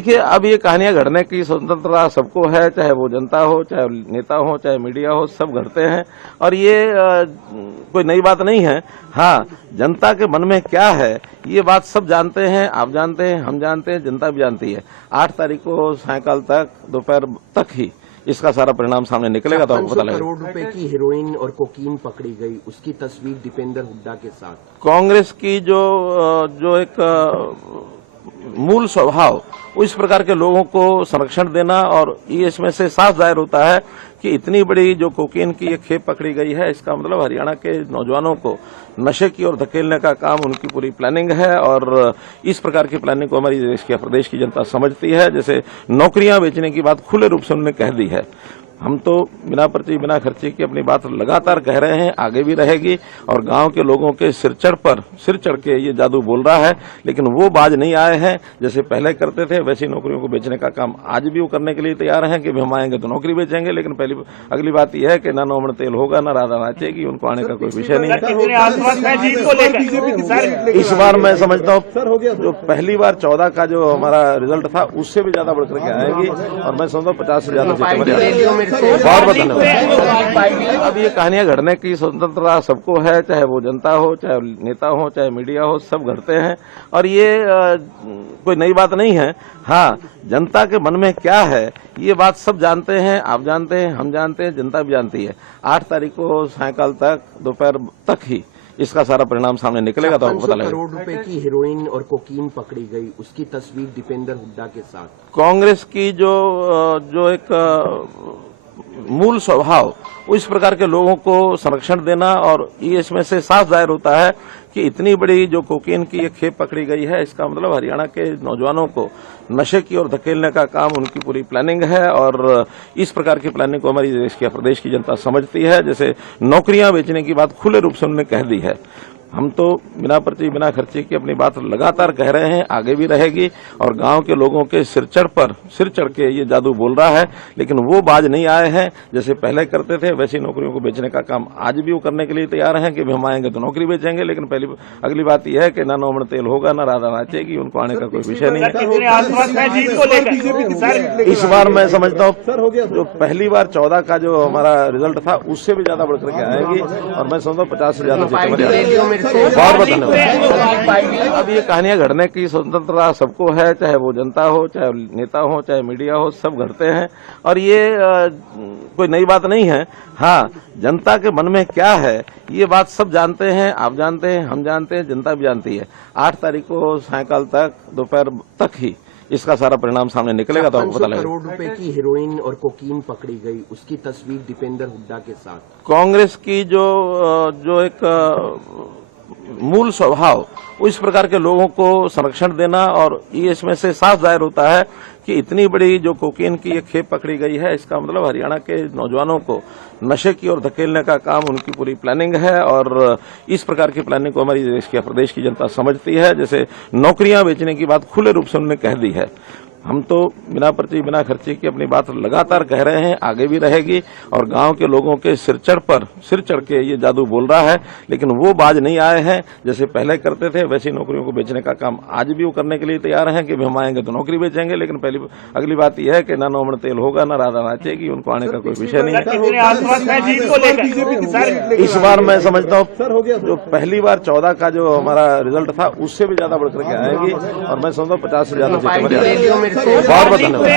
देखिए, अब ये कहानियां घड़ने की स्वतंत्रता सबको है, चाहे वो जनता हो, चाहे नेता हो, चाहे मीडिया हो, सब घड़ते हैं और ये कोई नई बात नहीं है। हाँ, जनता के मन में क्या है ये बात सब जानते हैं, आप जानते हैं, हम जानते हैं, जनता भी जानती है। 8 तारीख को सायंकाल तक, दोपहर तक ही इसका सारा परिणाम सामने निकलेगा तो आपको पता लगेगा। करोड़ रुपए की हेरोइन और कोकीन पकड़ी गई, उसकी तस्वीर दीपेंद्र हुड्डा के साथ। कांग्रेस की जो एक मूल स्वभाव, इस प्रकार के लोगों को संरक्षण देना, और ये इसमें से साफ जाहिर होता है कि इतनी बड़ी जो कोकीन की एक खेप पकड़ी गई है, इसका मतलब हरियाणा के नौजवानों को नशे की ओर धकेलने का काम उनकी पूरी प्लानिंग है। और इस प्रकार की प्लानिंग को हमारी देश की प्रदेश की जनता समझती है। जैसे नौकरियां बेचने की बात खुले रूप से उन्होंने कह दी है। हम तो बिना पर्ची बिना खर्चे की अपनी बात लगातार कह रहे हैं, आगे भी रहेगी। और गांव के लोगों के सिर चढ़ के ये जादू बोल रहा है, लेकिन वो बाज नहीं आए हैं। जैसे पहले करते थे वैसी नौकरियों को बेचने का काम आज भी वो करने के लिए तैयार हैं कि हम आएंगे तो नौकरी बेचेंगे। लेकिन अगली बात यह है कि ना नौमन तेल होगा, ना राधा नाचेगी, उनको आने का कोई विषय नहीं है। इस बार मैं समझता हूँ जो पहली बार 14 का जो हमारा रिजल्ट था उससे भी ज्यादा बढ़कर के आएंगी, और मैं समझता हूँ 50 से ज्यादा सीटें। बहुत बहुत धन्यवाद। अब ये कहानियां घड़ने की स्वतंत्रता सबको है, चाहे वो जनता हो, चाहे नेता हो, चाहे मीडिया हो, सब घड़ते हैं और ये कोई नई बात नहीं है। हाँ, जनता के मन में क्या है ये बात सब जानते हैं, आप जानते हैं, हम जानते हैं, जनता भी जानती है। 8 तारीख को सायंकाल तक, दोपहर तक ही इसका सारा परिणाम सामने निकलेगा तो आपको पता लगेगा। करोड़ रुपए की हेरोइन और कोकीन पकड़ी गई, उसकी तस्वीर दीपेंद्र हुड्डा के साथ। कांग्रेस की जो एक मूल स्वभाव, इस प्रकार के लोगों को संरक्षण देना, और ये इसमें से साफ जाहिर होता है कि इतनी बड़ी जो कोकीन की एक खेप पकड़ी गई है, इसका मतलब हरियाणा के नौजवानों को नशे की ओर धकेलने का काम उनकी पूरी प्लानिंग है। और इस प्रकार की प्लानिंग को हमारी देश की प्रदेश की जनता समझती है। जैसे नौकरियां बेचने की बात खुले रूप से उन्होंने कह दी है। हम तो बिना पर्ची बिना खर्चे की अपनी बात लगातार कह रहे हैं, आगे भी रहेगी। और गांव के लोगों के सिर चढ़ के ये जादू बोल रहा है, लेकिन वो बाज नहीं आए हैं। जैसे पहले करते थे वैसी नौकरियों को बेचने का काम आज भी वो करने के लिए तैयार हैं कि हम आएंगे तो नौकरी बेचेंगे। लेकिन अगली बात यह है कि ना नौमन तेल होगा, ना राधा नाचेगी, उनको आने का कोई विषय नहीं है। इस बार मैं समझता हूँ जो पहली बार 14 का जो हमारा रिजल्ट था उससे भी ज्यादा बढ़कर के आएंगी, और मैं समझता हूँ 50 से ज्यादा सीटें। बहुत बहुत धन्यवाद। अब ये कहानियां घड़ने की स्वतंत्रता सबको है, चाहे वो जनता हो, चाहे नेता हो, चाहे मीडिया हो, सब घड़ते हैं और ये कोई नई बात नहीं है। हाँ, जनता के मन में क्या है ये बात सब जानते हैं, आप जानते हैं, हम जानते हैं, जनता भी जानती है। 8 तारीख को सायंकाल तक, दोपहर तक ही इसका सारा परिणाम सामने निकलेगा तो आपको पता लगेगा। करोड़ रुपए की हेरोइन और कोकीन पकड़ी गई, उसकी तस्वीर दीपेंद्र हुड्डा के साथ। कांग्रेस की जो एक मूल स्वभाव, इस प्रकार के लोगों को संरक्षण देना, और ये इसमें से साफ जाहिर होता है कि इतनी बड़ी जो कोकीन की एक खेप पकड़ी गई है, इसका मतलब हरियाणा के नौजवानों को नशे की ओर धकेलने का काम उनकी पूरी प्लानिंग है। और इस प्रकार की प्लानिंग को हमारी देश की प्रदेश की जनता समझती है। जैसे नौकरियां बेचने की बात खुले रूप से उन्होंने कह दी है। हम तो बिना पर्ची बिना खर्चे की अपनी बात लगातार कह रहे हैं, आगे भी रहेगी। और गांव के लोगों के सिर चढ़ के ये जादू बोल रहा है, लेकिन वो बाज नहीं आए हैं। जैसे पहले करते थे वैसी नौकरियों को बेचने का काम आज भी वो करने के लिए तैयार हैं कि हम आएंगे तो नौकरी बेचेंगे। लेकिन अगली बात यह है कि ना नौमन तेल होगा, ना राधा नाचेगी, उनको आने का कोई विषय नहीं है। इस बार मैं समझता हूँ जो पहली बार 14 का जो हमारा रिजल्ट था उससे भी ज्यादा बढ़कर के आएंगी, और मैं समझता हूँ 50 से ज्यादा सीटें। बहुत बहुत धन्यवाद।